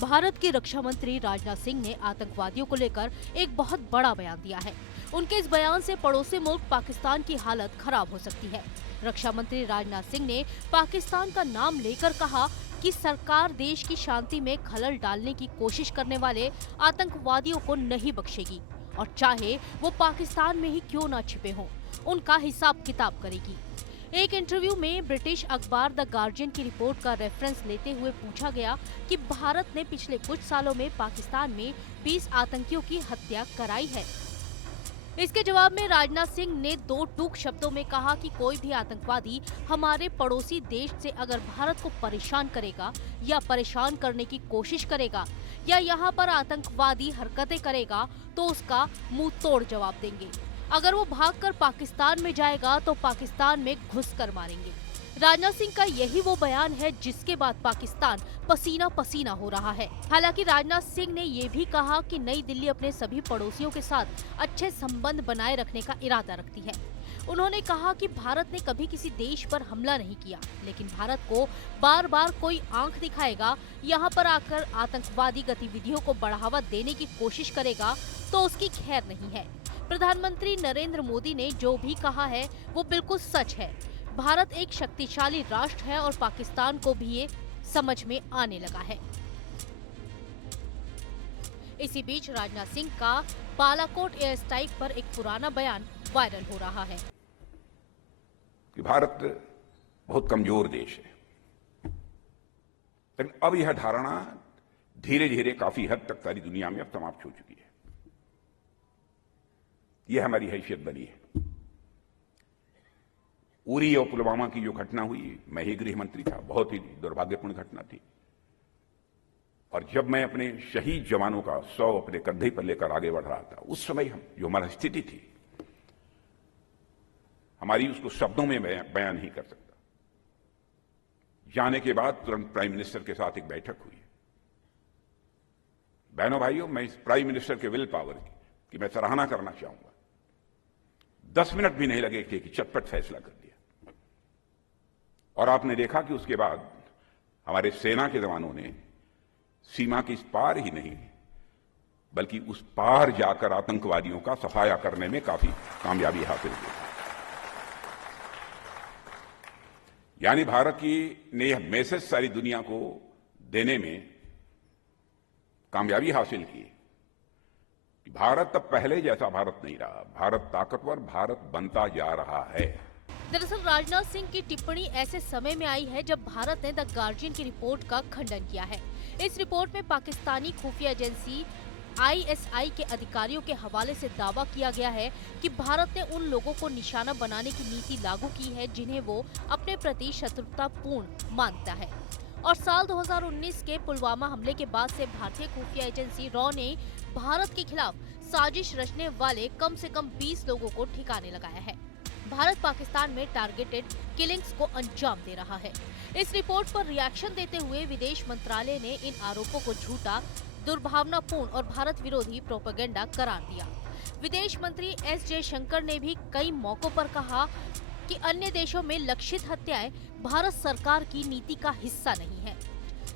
भारत के रक्षा मंत्री राजनाथ सिंह ने आतंकवादियों को लेकर एक बहुत बड़ा बयान दिया है। उनके इस बयान से पड़ोसी मुल्क पाकिस्तान की हालत खराब हो सकती है। रक्षा मंत्री राजनाथ सिंह ने पाकिस्तान का नाम लेकर कहा कि सरकार देश की शांति में खलल डालने की कोशिश करने वाले आतंकवादियों को नहीं बख्शेगी और चाहे वो पाकिस्तान में ही क्यों न छिपे हों, उनका हिसाब किताब करेगी। एक इंटरव्यू में ब्रिटिश अखबार द गार्जियन की रिपोर्ट का रेफरेंस लेते हुए पूछा गया कि भारत ने पिछले कुछ सालों में पाकिस्तान में 20 आतंकियों की हत्या कराई है। इसके जवाब में राजनाथ सिंह ने दो टूक शब्दों में कहा कि कोई भी आतंकवादी हमारे पड़ोसी देश से अगर भारत को परेशान करेगा या परेशान करने की कोशिश करेगा या यहाँ पर आतंकवादी हरकतें करेगा तो उसका मुंह तोड़ जवाब देंगे। अगर वो भागकर पाकिस्तान में जाएगा तो पाकिस्तान में घुसकर मारेंगे। राजनाथ सिंह का यही वो बयान है जिसके बाद पाकिस्तान पसीना पसीना हो रहा है। हालांकि राजनाथ सिंह ने ये भी कहा कि नई दिल्ली अपने सभी पड़ोसियों के साथ अच्छे संबंध बनाए रखने का इरादा रखती है। उन्होंने कहा कि भारत ने कभी किसी देश पर हमला नहीं किया, लेकिन भारत को बार बार कोई आंख दिखाएगा, यहाँ पर आकर आतंकवादी गतिविधियों को बढ़ावा देने की कोशिश करेगा तो उसकी खैर नहीं है। प्रधानमंत्री नरेंद्र मोदी ने जो भी कहा है वो बिल्कुल सच है। भारत एक शक्तिशाली राष्ट्र है और पाकिस्तान को भी ये समझ में आने लगा है। इसी बीच राजनाथ सिंह का बालाकोट एयर स्ट्राइक पर एक पुराना बयान वायरल हो रहा है कि भारत बहुत कमजोर देश है, लेकिन अब यह धारणा धीरे धीरे काफी हद तक सारी दुनिया में अब समाप्त हो चुकी है। यह हमारी हैसियत बनी है। उरी और पुलवामा की जो घटना हुई, मैं ही गृह मंत्री था, बहुत ही दुर्भाग्यपूर्ण घटना थी। और जब मैं अपने शहीद जवानों का 100 अपने कंधे पर लेकर आगे बढ़ रहा था, उस समय हम जो हमारी स्थिति थी, हमारी उसको शब्दों में बयान नहीं कर सकता। जाने के बाद तुरंत प्राइम मिनिस्टर के साथ एक बैठक हुई। बहनों भाइयों, मैं इस प्राइम मिनिस्टर के विल पावर की मैं सराहना करना चाहूंगा। 10 मिनट भी नहीं लगे कि चटपट फैसला कर दिया। और आपने देखा कि उसके बाद हमारे सेना के जवानों ने सीमा के इस पार ही नहीं बल्कि उस पार जाकर आतंकवादियों का सफाया करने में काफी कामयाबी हासिल की। यानी भारत की ने यह मैसेज सारी दुनिया को देने में कामयाबी हासिल की। भारत अब पहले जैसा भारत नहीं रहा। भारत ताकतवर भारत बनता जा रहा है। दरअसल राजनाथ सिंह की टिप्पणी ऐसे समय में आई है जब भारत ने द गार्जियन की रिपोर्ट का खंडन किया है। इस रिपोर्ट में पाकिस्तानी खुफिया एजेंसी ISI के अधिकारियों के हवाले से दावा किया गया है कि भारत ने उन लोगों को निशाना बनाने की नीति लागू की है जिन्हें वो अपने प्रति शत्रुतापूर्ण मानता है। और साल 2019 के पुलवामा हमले के बाद से भारतीय खुफिया एजेंसी रॉ ने भारत के खिलाफ साजिश रचने वाले कम से कम 20 लोगों को ठिकाने लगाया है। भारत पाकिस्तान में टारगेटेड किलिंग्स को अंजाम दे रहा है। इस रिपोर्ट पर रिएक्शन देते हुए विदेश मंत्रालय ने इन आरोपों को झूठा, दुर्भावनापूर्ण और भारत विरोधी प्रोपेगेंडा करार दिया। विदेश मंत्री S जयशंकर ने भी कई मौकों पर कहा कि अन्य देशों में लक्षित हत्याएं भारत सरकार की नीति का हिस्सा नहीं है।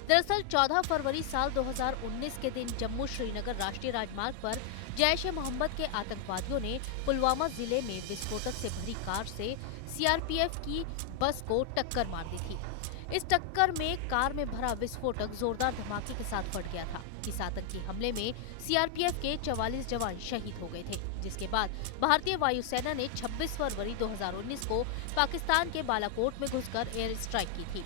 दरअसल 14 फरवरी साल 2019 के दिन जम्मू श्रीनगर राष्ट्रीय राजमार्ग पर जैश-ए-मोहम्मद के आतंकवादियों ने पुलवामा जिले में विस्फोटक से भरी कार से CRPF की बस को टक्कर मार दी थी। इस टक्कर में कार में भरा विस्फोटक जोरदार धमाके के साथ फट गया था। इस आतंकी हमले में CRPF के 44 जवान शहीद हो गए थे, जिसके बाद भारतीय वायुसेना ने 26 फरवरी 2019 को पाकिस्तान के बालाकोट में घुसकर एयर स्ट्राइक की थी।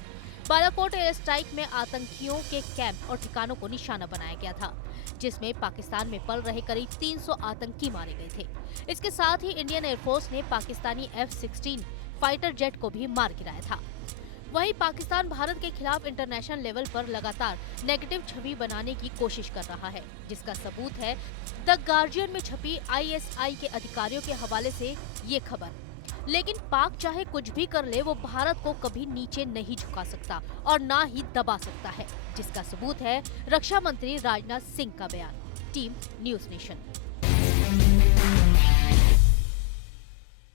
बालाकोट एयर स्ट्राइक में आतंकियों के कैंप और ठिकानों को निशाना बनाया गया था, जिसमें पाकिस्तान में पल रहे करीब 300 आतंकी मारे गए थे। इसके साथ ही इंडियन एयरफोर्स ने पाकिस्तानी F-16 फाइटर जेट को भी मार गिराया था। वहीं पाकिस्तान भारत के खिलाफ इंटरनेशनल लेवल पर लगातार नेगेटिव छवि बनाने की कोशिश कर रहा है, जिसका सबूत है द गार्जियन में छपी ISI के अधिकारियों के हवाले से ये खबर। लेकिन पाक चाहे कुछ भी कर ले, वो भारत को कभी नीचे नहीं झुका सकता और ना ही दबा सकता है, जिसका सबूत है रक्षा मंत्री राजनाथ सिंह का बयान। Team news nation.